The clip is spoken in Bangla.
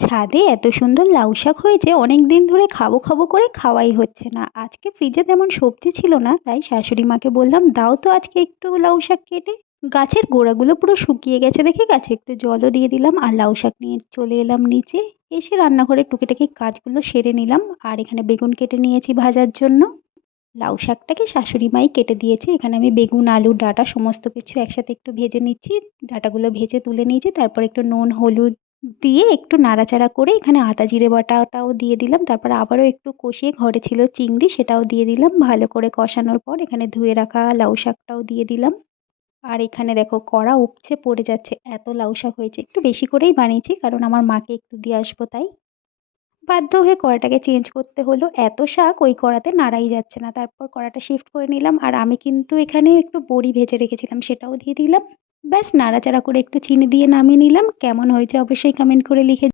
ছাদে এত সুন্দর লাউ শাক হয়েছে, অনেক দিন ধরে খাবো খাবো করে খাওয়াই হচ্ছে না। আজকে ফ্রিজে তেমন সবজি ছিল না, তাই শাশুড়ি মাকে বললাম দাও তো আজকে একটু লাউ শাক কেটে। গাছের গোড়াগুলো পুরো শুকিয়ে গেছে দেখে গাছে একটু জলও দিয়ে দিলাম, আর লাউ শাক নিয়ে চলে এলাম নিচে। এসে রান্নাঘরে টুকিটাকি কাজগুলো সেরে নিলাম। আর এখানে বেগুন কেটে নিয়েছি ভাজার জন্য। লাউ শাকটাকে শাশুড়ি মাই কেটে দিয়েছে। এখানে আমি বেগুন, আলু, ডাঁটা সমস্ত কিছু একসাথে একটু ভেজে নিচ্ছি। ডাঁটাগুলো ভেজে তুলে নিয়েছি, তারপর একটু নুন হলুদ দিয়ে একটু নাড়াচাড়া করে এখানে আদা জিরে বাটাটাও দিয়ে দিলাম। তারপর আবারও একটু কষিয়ে, ঘরে ছিল চিংড়ি সেটাও দিয়ে দিলাম। ভালো করে কষানোর পর এখানে ধুয়ে রাখা লাউ শাকটাও দিয়ে দিলাম। আর এখানে দেখো কড়া উপচে পড়ে যাচ্ছে, এত লাউ শাক হয়েছে। একটু বেশি করেই বানিয়েছি কারণ আমার মাকে একটু দিয়ে আসবো তাই। বাধ্য হয়ে কড়াটাকে চেঞ্জ করতে হলো, এত শাক ওই কড়াতে নাড়াই যাচ্ছে না। তারপর কড়াটা শিফট করে নিলাম, আর আমি কিন্তু এখানে একটু বড়ি ভেজে রেখেছিলাম সেটাও দিয়ে দিলাম। ব্যাস নাড়াচাড়া করে একটু চিনি দিয়ে নামিয়ে নিলাম। কেমন হয়েছে অবশ্যই কমেন্ট করে লিখে